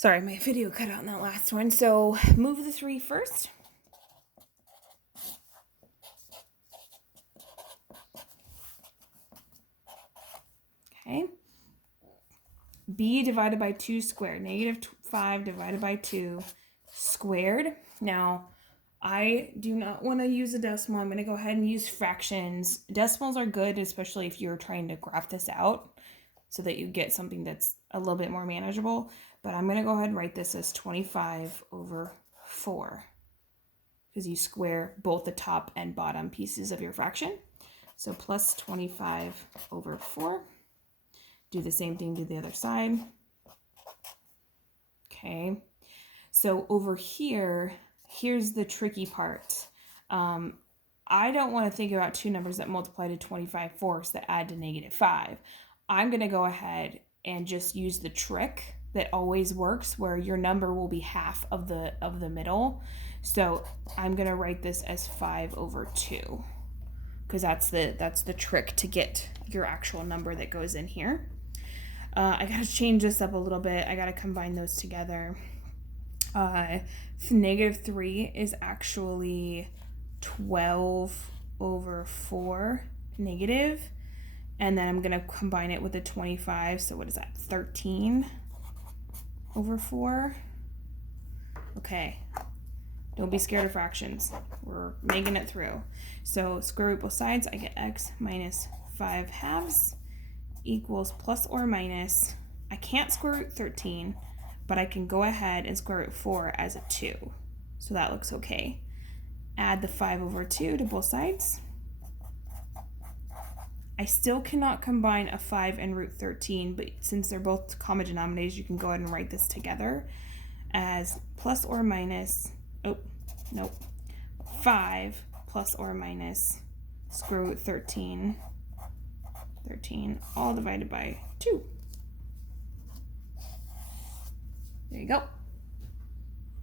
Sorry, my video cut out in that last one. So move the 3 first. Okay. B divided by 2 squared. Negative 5 divided by 2 squared. Now, I do not want to use a decimal. I'm going to go ahead and use fractions. Decimals are good, especially if you're trying to graph this out so that you get something that's a little bit more manageable. But I'm going to go ahead and write this as 25 over 4 because you square both the top and bottom pieces of your fraction. So plus 25 over 4. Do the same thing to the other side. Okay. So over here, here's the tricky part. I don't want to think about two numbers that multiply to 25 fourths that add to negative 5. I'm going to go ahead and just use the trick that always works where your number will be half of the middle. So I'm going to write this as 5 over 2 because that's the trick to get your actual number that goes in here. I got to change this up a little bit. I got to combine those together. Negative 3 is actually 12 over 4 negative. And then I'm going to combine it with the 25. So what is that? 13 over 4. Okay. Don't be scared of fractions. We're making it through. So square root both sides. I get x minus 5 halves equals plus or minus. I can't square root 13, but I can go ahead and square root 4 as a 2. So that looks okay. Add the 5 over 2 to both sides. I still cannot combine a 5 and root 13, but since they're both common denominators, you can go ahead and write this together as plus or minus, 5 plus or minus square root 13, all divided by 2. There you go.